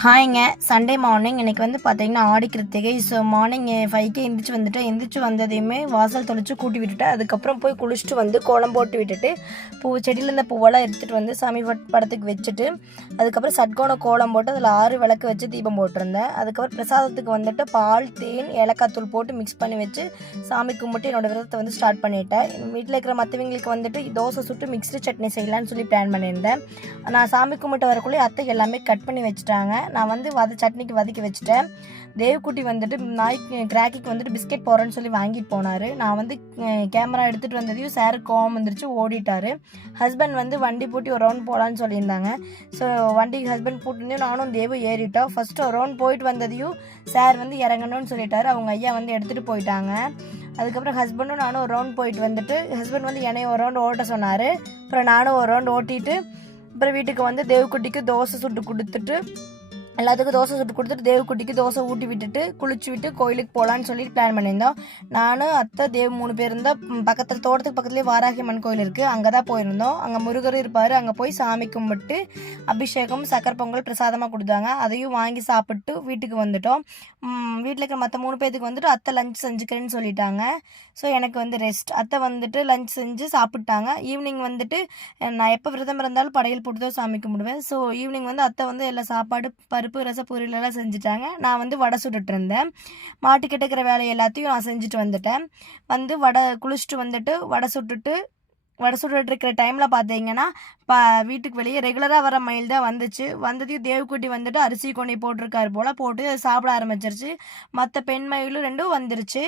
ஹாய்ங்க. Sunday morning இன்னைக்கு வந்து பார்த்தீங்கன்னா, ஆடி கிருத்திகை. ஸோ மார்னிங் 5க்கே எந்திரிச்சு வந்துட்டேன். எந்திரிச்சு வந்ததையுமே வாசல் தெளிச்சு கூட்டி விட்டுட்டேன். அதுக்கப்புறம் போய் குளிச்சுட்டு வந்து கோலம் போட்டு விட்டுட்டு, செடியில இருந்த பூவெல்லாம் எடுத்துகிட்டு வந்து சாமி படத்துக்கு வச்சுட்டு, அதுக்கப்புறம் சட்கோண கோலம் போட்டு அதில் 6 விளக்கு வச்சு தீபம் போட்டிருந்தேன். அதுக்கப்புறம் பிரசாதத்துக்கு வந்துட்டு பால், தேன், ஏலக்காய் தூள் போட்டு மிக்ஸ் பண்ணி வச்சு சாமி கும்பிட்டு என்னோடய விரதத்தை வந்து ஸ்டார்ட் பண்ணிட்டேன். வீட்டில் இருக்கிற மற்றவங்களுக்கு வந்துட்டு தோசை சுட்டு மிக்ஸ்டு சட்னி செய்யலான்னு சொல்லி பிளான் பண்ணியிருந்தேன். நான் சாமி கும்பிட்டு வரக்குள்ளே அத்தை எல்லாமே கட் பண்ணி வச்சுட்டாங்க. நான் வந்து சட்னிக்கு வதக்கி வச்சுட்டேன். தேவ்குட்டி வந்துட்டு கிராக்கிக்கு வந்துட்டு பிஸ்கெட் போகிறேன்னு சொல்லி வாங்கிட்டு போனார். நான் வந்து கேமரா எடுத்துகிட்டு வந்ததையும் சாருக்கு கோவம் வந்துருச்சு, ஓடிட்டார். ஹஸ்பண்ட் வந்து வண்டி பூட்டி ஒரு ரவுண்ட் போகலான்னு சொல்லியிருந்தாங்க. ஸோ வண்டிக்கு ஹஸ்பண்ட் பூட்டினதையும் நானும் தேவும் ஏறிட்டோம். ஃபஸ்ட்டு ஒரு ரவுண்ட் போயிட்டு வந்ததையும் சார் வந்து இறங்கணும்னு சொல்லிட்டாரு. அவங்க ஐயா வந்து எடுத்துகிட்டு போயிட்டாங்க. அதுக்கப்புறம் ஹஸ்பண்டும் நானும் ஒரு ரவுண்ட் போயிட்டு வந்துட்டு, ஹஸ்பண்ட் வந்து என்னைய ஒரு ரவுண்ட் ஓட்ட சொன்னார். அப்புறம் நானும் ஒரு ரவுண்ட் ஓட்டிட்டு அப்புறம் வீட்டுக்கு வந்து தேவ்குட்டிக்கு தோசை சுட்டு கொடுத்துட்டு, எல்லாத்துக்கும் தோசை சுட்டு கொடுத்துட்டு தேவ்குட்டிக்கு தோசை ஊட்டி விட்டுட்டு குளிச்சு விட்டு கோயிலுக்கு போகலான்னு சொல்லி பிளான் பண்ணியிருந்தோம். நானும் அத்தை தேவ் 3 பேர் இருந்தால் பக்கத்தில் தோட்டத்துக்கு பக்கத்துலேயே வாராகி அம்மன் கோயில் இருக்குது, அங்கே தான் போயிருந்தோம். அங்கே முருகர் இருப்பார். அங்கே போய் சாமி கும்பிட்டு அபிஷேகம் சக்கரை பொங்கல் பிரசாதமாக கொடுத்தாங்க. அதையும் வாங்கி சாப்பிட்டு வீட்டுக்கு வந்துட்டோம். வீட்டில் இருக்கிற மற்ற 3 பேருக்கு வந்துட்டு அத்தை லஞ்ச் செஞ்சுக்கிறேன்னு சொல்லிட்டாங்க. ஸோ எனக்கு வந்து ரெஸ்ட். அத்தை வந்துட்டு லஞ்ச் செஞ்சு சாப்பிட்டாங்க. ஈவினிங் வந்துட்டு நான் எப்போ விரதம் இருந்தாலும் படையல் போட்டு தான் சாமி கும்பிடுவேன். ஸோ ஈவினிங் வந்து அத்தை வந்து எல்லா சாப்பாடு பருப்பு ரசம் பொரியலெல்லாம் செஞ்சுட்டாங்க. நான் வந்து வடை சுட்டுட்டு இருந்தேன். மாட்டுக்கிட்ட இருக்கிற வேலை எல்லாத்தையும் நான் செஞ்சுட்டு வந்துட்டேன். வந்து குளிச்சுட்டு வந்துட்டு வடை சுட்டுட்டு இருக்கிற டைமில் பார்த்தீங்கன்னா வீட்டுக்கு வெளியே ரெகுலராக வர மயில் தான் வந்ததையும் தேவ்குட்டி வந்துட்டு அரிசி கொண்டை போட்டிருக்காரு போல், போட்டு சாப்பிட ஆரம்பிச்சிருச்சு. மற்ற பெண் மயிலும் 2 வந்துருச்சு.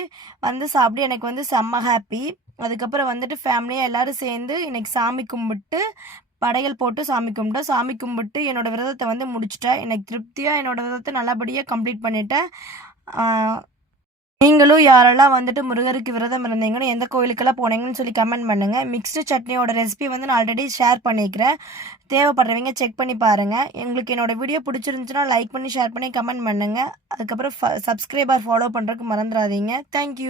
வந்து சாப்பிட்டு எனக்கு வந்து செம்ம ஹாப்பி. அதுக்கப்புறம் வந்துட்டு ஃபேமிலியாக எல்லோரும் சேர்ந்து இன்றைக்கி சாமி கும்பிட்டு படையல் போட்டு சாமி கும்பிட்டோம். சாமி கும்பிட்டு என்னோடய விரதத்தை வந்து முடிச்சிட்டேன். எனக்கு திருப்தியாக என்னோடய விரதத்தை நல்லபடியாக கம்ப்ளீட் பண்ணிட்டேன். நீங்களும் யாரெல்லாம் வந்துட்டு முருகருக்கு விரதம் இருந்தீங்கன்னு, எந்த கோயிலுக்கெல்லாம் போனீங்கன்னு சொல்லி கமெண்ட் பண்ணுங்கள். மிக்ஸ்டு சட்னியோட ரெசிபி வந்து நான் ஆல்ரெடி ஷேர் பண்ணிக்கிறேன். தேவைப்படுறவங்க செக் பண்ணி பாருங்கள். உங்களுக்கு என்னோடய வீடியோ பிடிச்சிருந்துச்சுன்னா லைக் பண்ணி ஷேர் பண்ணி கமெண்ட் பண்ணுங்கள். அதுக்கப்புறம் சப்ஸ்கிரைபர் ஃபாலோ பண்ணுறதுக்கு மறந்துடாதீங்க. தேங்க்யூ.